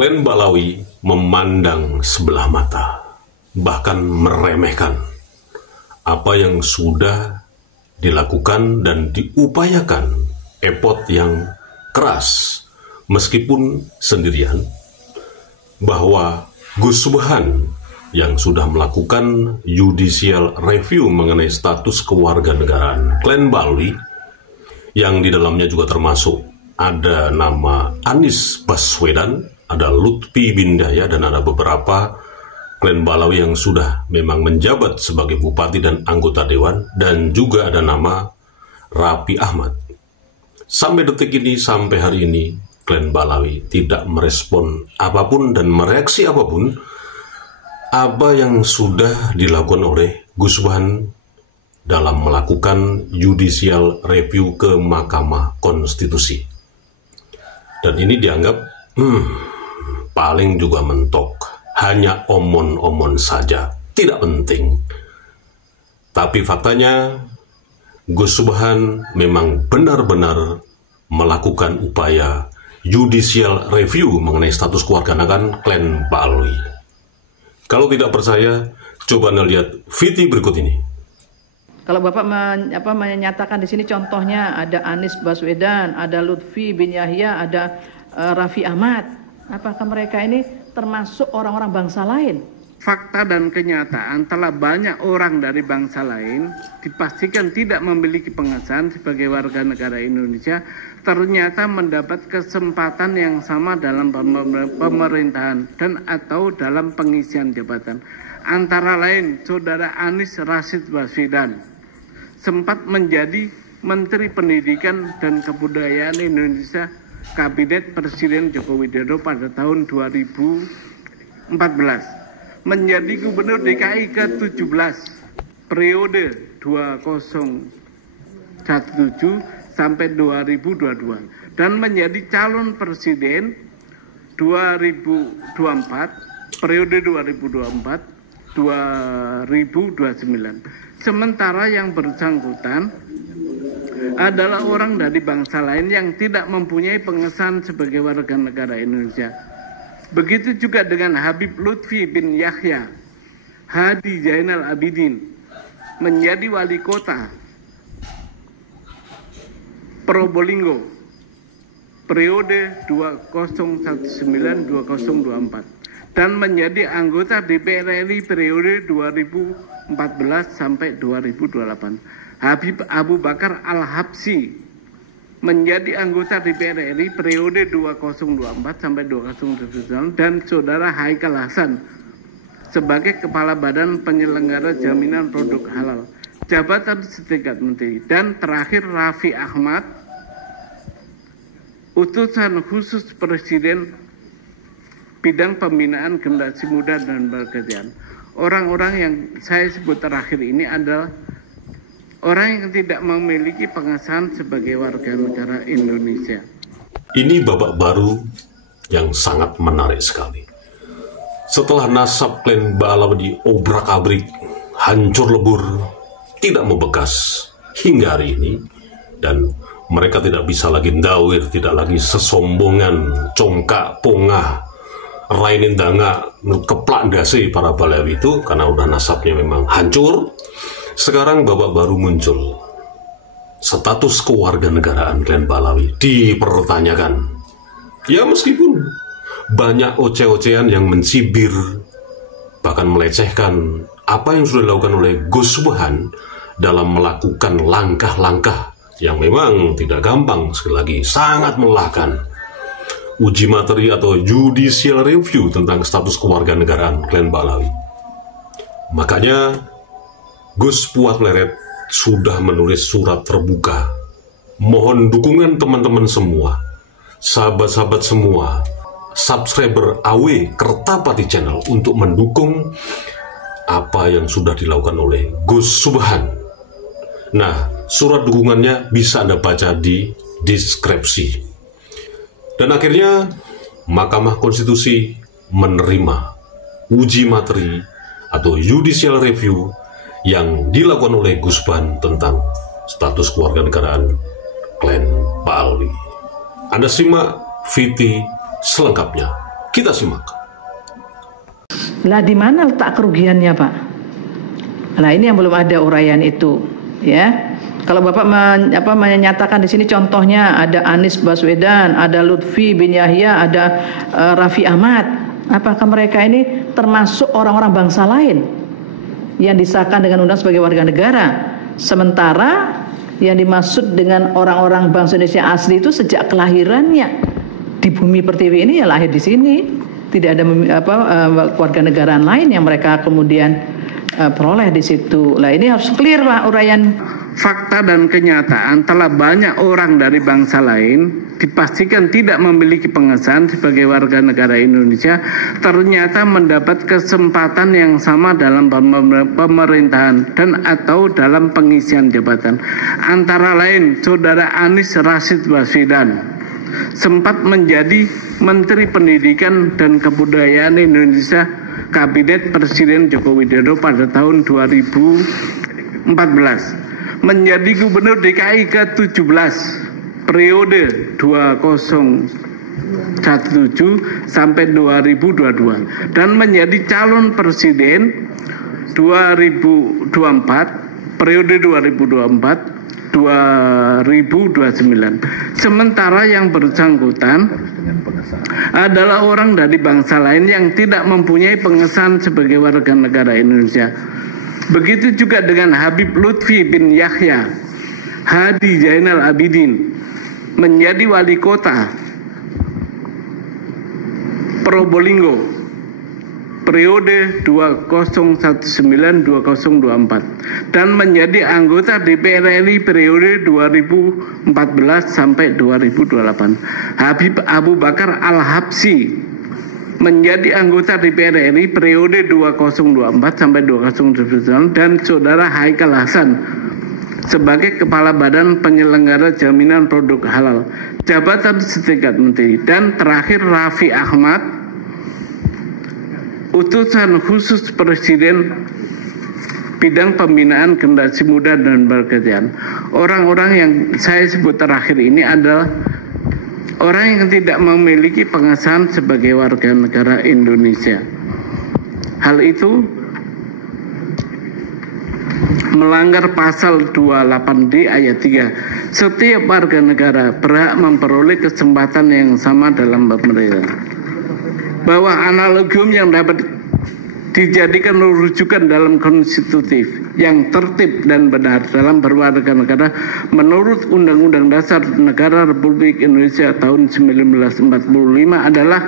Klan Balawi memandang sebelah mata, bahkan meremehkan apa yang sudah dilakukan dan diupayakan Epot yang keras, meskipun sendirian, bahwa Gus Subhan yang sudah melakukan judicial review mengenai status kewarganegaraan Klan Balawi, yang di dalamnya juga termasuk ada nama Anies Baswedan, ada Lutfi bin Yahya, dan ada beberapa Klan Balawi yang sudah memang menjabat sebagai bupati dan anggota dewan, dan juga ada nama Raffi Ahmad. Sampai detik ini, sampai hari ini, Klan Balawi tidak merespon apapun dan mereaksi apapun apa yang sudah dilakukan oleh Gus Subhan dalam melakukan judicial review ke Mahkamah Konstitusi. Dan ini dianggap paling juga mentok, hanya omon-omon saja, tidak penting. Tapi faktanya Gus Subhan memang benar-benar melakukan upaya judicial review mengenai status kewarganegaraan Klan Balawi. Kalau tidak percaya, coba Anda lihat video berikut ini. Kalau Bapak menyatakan di sini contohnya ada Anies Baswedan, ada Lutfi bin Yahya, ada Raffi Ahmad. Apakah mereka ini termasuk orang-orang bangsa lain? Fakta dan kenyataan telah banyak orang dari bangsa lain dipastikan tidak memiliki pengesahan sebagai warga negara Indonesia ternyata mendapat kesempatan yang sama dalam pemerintahan dan atau dalam pengisian jabatan. Antara lain, Saudara Anies Rashid Baswedan sempat menjadi Menteri Pendidikan dan Kebudayaan Indonesia Kabinet Presiden Joko Widodo pada tahun 2014, menjadi Gubernur DKI ke-17 periode 2017 sampai 2022 dan menjadi calon presiden 2024 periode 2024-2029. Sementara yang bersangkutan adalah orang dari bangsa lain yang tidak mempunyai pengesahan sebagai warga negara Indonesia. Begitu juga dengan Habib Lutfi bin Yahya, Hadi Zainal Abidin, menjadi wali kota Probolinggo periode 2019-2024 dan menjadi anggota DPR RI periode 2014 sampai 2028. Habib Abu Bakar Al-Habsyi menjadi anggota DPR RI periode 2024 sampai 2029 dan Saudara Haikal Hasan sebagai Kepala Badan Penyelenggara Jaminan Produk Halal, jabatan setingkat menteri. Dan terakhir Raffi Ahmad, utusan khusus Presiden bidang pembinaan generasi muda dan berkerjaan. Orang-orang yang saya sebut terakhir ini adalah orang yang tidak memiliki pengesahan sebagai warga negara Indonesia. Ini babak baru yang sangat menarik sekali. Setelah nasab Klan Balawi diobrak-abrik, hancur lebur, tidak membekas hingga hari ini, dan mereka tidak bisa lagi ndawir, tidak lagi sesombongan, congkak, pongah, rainin danga, keplak dasi para Balawi itu, karena udah nasabnya memang hancur. Sekarang babak baru muncul, status kewarganegaraan Klan Balawi dipertanyakan. Ya meskipun banyak oce-ocean yang mencibir, bahkan melecehkan apa yang sudah dilakukan oleh Gus Subhan dalam melakukan langkah-langkah yang memang tidak gampang, sekali lagi sangat melelahkan. Uji materi atau judicial review tentang status kewarganegaraan Klan Balawi. Makanya Gus Puat Leret sudah menulis surat terbuka. Mohon dukungan teman-teman semua, sahabat-sahabat semua, subscriber AW Kertapati Channel untuk mendukung apa yang sudah dilakukan oleh Gus Subhan. Nah, surat dukungannya bisa Anda baca di deskripsi. Dan akhirnya Mahkamah Konstitusi menerima uji materi atau judicial review yang dilakukan oleh Gus Subhan tentang status kewarganegaraan Klan Balawi. Anda simak video selengkapnya. Kita simak. Lah di mana letak kerugiannya, Pak? Nah, ini yang belum ada uraian itu, ya. Kalau Bapak menyatakan di sini contohnya ada Anies Baswedan, ada Lutfi bin Yahya, ada Raffi Ahmad. Apakah mereka ini termasuk orang-orang bangsa lain yang disahkan dengan undang sebagai warga negara? Sementara yang dimaksud dengan orang-orang bangsa Indonesia asli itu sejak kelahirannya di bumi pertiwi ini ya lahir di sini. Tidak ada warga negaraan lain yang mereka kemudian peroleh di situ. Lah ini harus clear, Pak, uraian. Fakta dan kenyataan telah banyak orang dari bangsa lain dipastikan tidak memiliki pengesahan sebagai warga negara Indonesia ternyata mendapat kesempatan yang sama dalam pemerintahan dan atau dalam pengisian jabatan. Antara lain Saudara Anies Rashid Baswedan sempat menjadi Menteri Pendidikan dan Kebudayaan Indonesia Kabinet Presiden Joko Widodo pada tahun 2014, menjadi Gubernur DKI ke-17 periode 2017 sampai 2022 dan menjadi calon presiden 2024 periode 2024-2029. Sementara yang bersangkutan adalah orang dari bangsa lain yang tidak mempunyai pengesahan sebagai warga negara Indonesia. Begitu juga dengan Habib Lutfi bin Yahya Hadi Zainal Abidin, menjadi wali kota Probolinggo periode 2019-2024 dan menjadi anggota DPR RI periode 2014 sampai 2028. Habib Abu Bakar Al-Habsyi menjadi anggota DPR RI periode 2024 sampai 2029 dan Saudara Haikal Hasan sebagai Kepala Badan Penyelenggara Jaminan Produk Halal, jabatan setingkat menteri. Dan terakhir Raffi Ahmad, utusan khusus Presiden bidang pembinaan generasi muda dan pekerjaan. Orang-orang yang saya sebut terakhir ini adalah orang yang tidak memiliki pengesahan sebagai warga negara Indonesia. Hal itu melanggar pasal 28D ayat 3. Setiap warga negara berhak memperoleh kesempatan yang sama dalam pemerintahan. Bahwa analogium yang dapat dijadikan rujukan dalam konstitutif yang tertib dan benar dalam berwarga negara menurut Undang-Undang Dasar Negara Republik Indonesia tahun 1945 adalah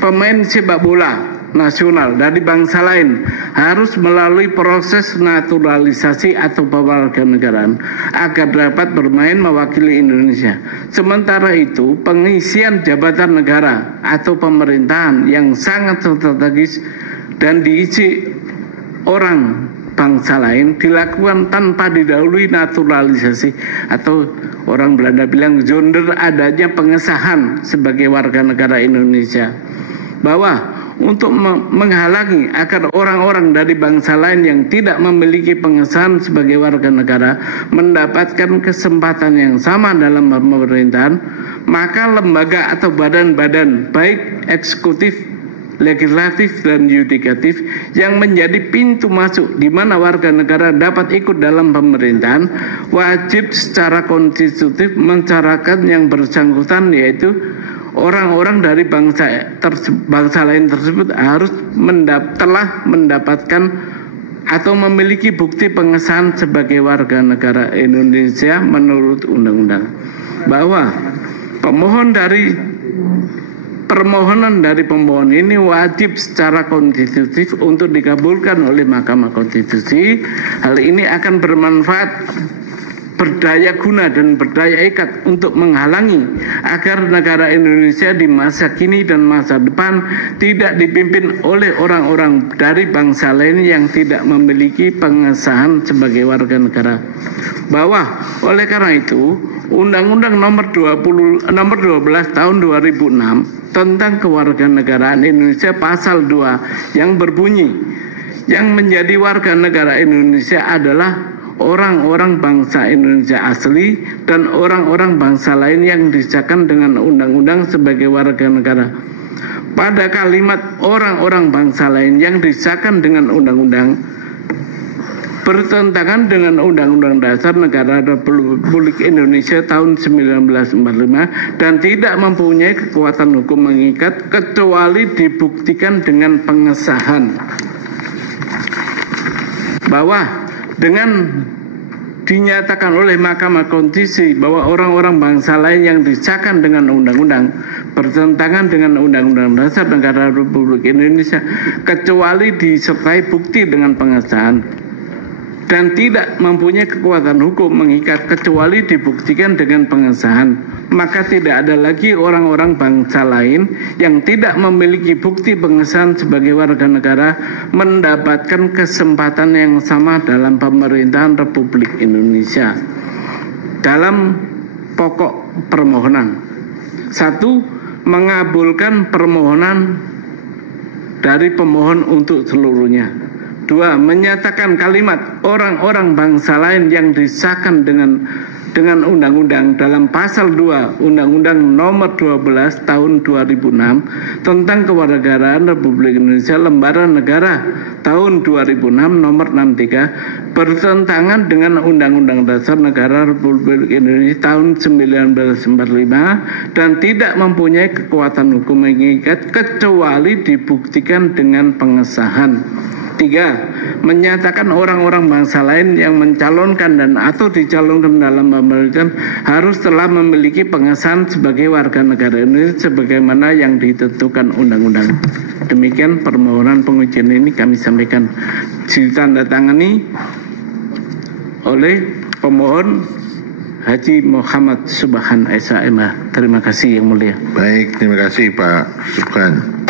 pemain sepak bola nasional dari bangsa lain harus melalui proses naturalisasi atau pewarganegaraan agar dapat bermain mewakili Indonesia. Sementara itu, pengisian jabatan negara atau pemerintahan yang sangat strategis dan diisi orang bangsa lain dilakukan tanpa didahului naturalisasi atau orang Belanda bilang zonder adanya pengesahan sebagai warga negara Indonesia. Bahwa untuk menghalangi agar orang-orang dari bangsa lain yang tidak memiliki pengesahan sebagai warga negara mendapatkan kesempatan yang sama dalam pemerintahan, maka lembaga atau badan-badan baik eksekutif, legislatif dan yudikatif yang menjadi pintu masuk di mana warga negara dapat ikut dalam pemerintahan wajib secara konstitutif mencarahkan yang bersangkutan, yaitu orang-orang dari bangsa lain tersebut harus telah mendapatkan atau memiliki bukti pengesahan sebagai warga negara Indonesia menurut undang-undang. Bahwa permohonan dari pemohon ini wajib secara konstitutif untuk dikabulkan oleh Mahkamah Konstitusi. Hal ini akan bermanfaat, berdaya guna dan berdaya ikat untuk menghalangi agar negara Indonesia di masa kini dan masa depan tidak dipimpin oleh orang-orang dari bangsa lain yang tidak memiliki pengesahan sebagai warga negara. Bahwa oleh karena itu Undang-Undang nomor 12 tahun 2006 tentang kewarganegaraan Indonesia pasal 2 yang berbunyi yang menjadi warga negara Indonesia adalah orang-orang bangsa Indonesia asli dan orang-orang bangsa lain yang disahkan dengan undang-undang sebagai warga negara. pada kalimat orang-orang bangsa lain yang disahkan dengan undang-undang bertentangan dengan Undang-Undang Dasar Negara Republik Indonesia tahun 1945 dan tidak mempunyai kekuatan hukum mengikat kecuali dibuktikan dengan pengesahan. Bahwa dengan dinyatakan oleh Mahkamah Konstitusi bahwa orang-orang bangsa lain yang disahkan dengan undang-undang bertentangan dengan Undang-Undang Dasar Negara Republik Indonesia kecuali disertai bukti dengan pengesahan dan tidak mempunyai kekuatan hukum mengikat kecuali dibuktikan dengan pengesahan, maka tidak ada lagi orang-orang bangsa lain yang tidak memiliki bukti pengesahan sebagai warga negara mendapatkan kesempatan yang sama dalam pemerintahan Republik Indonesia. Dalam pokok permohonan, 1. Mengabulkan permohonan dari pemohon untuk seluruhnya. 2. Menyatakan kalimat orang-orang bangsa lain yang disahkan dengan undang-undang dalam pasal 2 Undang-Undang Nomor 12 Tahun 2006 tentang Kewarganegaraan Republik Indonesia Lembaran Negara tahun 2006 Nomor 63 bertentangan dengan Undang-Undang Dasar Negara Republik Indonesia tahun 1945 dan tidak mempunyai kekuatan hukum mengikat kecuali dibuktikan dengan pengesahan. 3. Menyatakan orang-orang bangsa lain yang mencalonkan dan atau dicalonkan dalam pemerintahan harus telah memiliki pengesahan sebagai warga negara Indonesia sebagaimana yang ditentukan undang-undang. Demikian permohonan pengujian ini kami sampaikan ditandatangani oleh pemohon Haji Muhammad Subhan SHMH. Terima kasih yang mulia. Baik, terima kasih Pak Subhan.